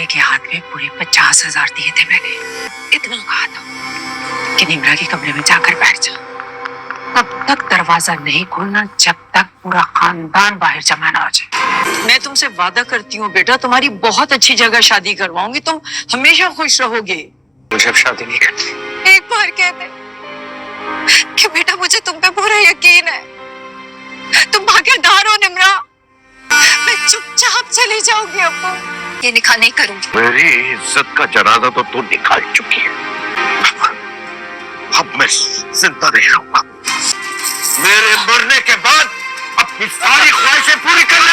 लड़के के हाथ में पूरे 50,000 दिए थे मैंने। इतना कहा था कि निम्रा के कमरे में जाकर बैठ जा, तब तक दरवाजा नहीं खोलना जब तक पूरा खानदान बाहर जमा ना हो जाए। मैं तुमसे वादा करती हूँ बेटा, तुम्हारी बहुत अच्छी जगह शादी करवाऊंगी, तुम हमेशा खुश रहोगे। मुझे अब शादी नहीं करनी। एक बार कह दे कि बेटा मुझे तुम पे पूरा यकीन है, तुम भागीदार हो निम्रा। मैं चुपचाप चली जाऊंगी, अब्बू ये निकाह नहीं करूंगी। मेरी इज्जत का जनाजा तो तू निकाल चुकी है, अब मैं जिंदा नहीं रहूंगा। मेरे मरने के बाद अपनी सारी ख्वाहिशें पूरी करना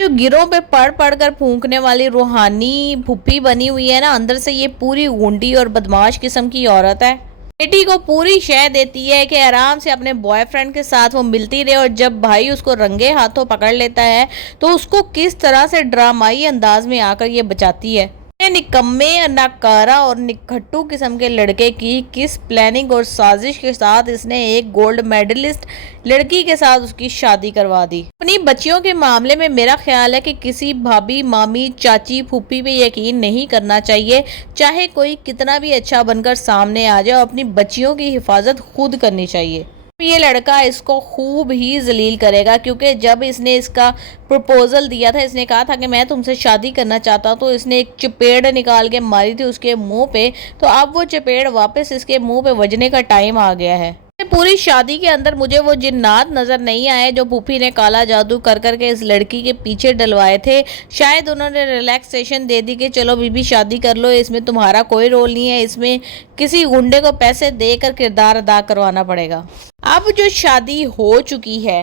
जो गिरों पे पढ़ पढ़ कर फूंकने वाली रूहानी फुप्पी बनी हुई है ना, अंदर से ये पूरी गुंडी और बदमाश किस्म की औरत है। बेटी को पूरी शय देती है कि आराम से अपने बॉयफ्रेंड के साथ वो मिलती रहे, और जब भाई उसको रंगे हाथों पकड़ लेता है तो उसको किस तरह से ड्रामाई अंदाज में आकर ये बचाती है। निकम्मे, नाकारा और निखट्टू किस्म के लड़के की किस प्लानिंग और साजिश के साथ इसने एक गोल्ड मेडलिस्ट लड़की के साथ उसकी शादी करवा दी। अपनी बच्चियों के मामले में मेरा ख्याल है कि किसी भाभी, मामी, चाची, फूफी पे यकीन नहीं करना चाहिए, चाहे कोई कितना भी अच्छा बनकर सामने आ जाए। अपनी बच्चियों की हिफाजत खुद करनी चाहिए। ये लड़का इसको खूब ही जलील करेगा, क्योंकि जब इसने इसका प्रपोजल दिया था, इसने कहा था कि मैं तुमसे शादी करना चाहता हूँ, तो इसने एक चपेड़ निकाल के मारी थी उसके मुंह पे। तो अब वो चपेड़ वापस इसके मुंह पे वजने का टाइम आ गया है। पूरी शादी के अंदर मुझे वो जिन्नात नजर नहीं आए जो फूफी ने काला जादू कर करके इस लड़की के पीछे डलवाए थे। शायद उन्होंने रिलैक्सेशन दे दी कि चलो बीबी शादी कर लो, इसमें तुम्हारा कोई रोल नहीं है, इसमें किसी गुंडे को पैसे देकर किरदार अदा करवाना पड़ेगा। अब जो शादी हो चुकी है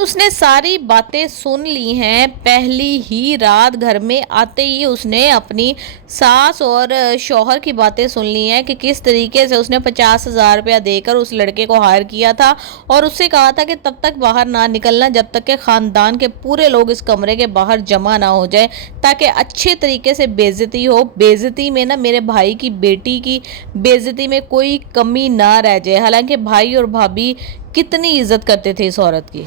उसने सारी बातें सुन ली हैं। पहली ही रात घर में आते ही उसने अपनी सास और शौहर की बातें सुन ली हैं कि किस तरीके से उसने 50,000 रुपया देकर उस लड़के को हायर किया था, और उससे कहा था कि तब तक बाहर ना निकलना जब तक कि ख़ानदान के पूरे लोग इस कमरे के बाहर जमा ना हो जाए, ताकि अच्छे तरीके से बेइज्जती हो। बेइज्जती में ना मेरे भाई की बेटी की बेइज्जती में कोई कमी ना रह जाए। हालांकि भाई और भाभी कितनी इज्जत करते थे इस औरत की।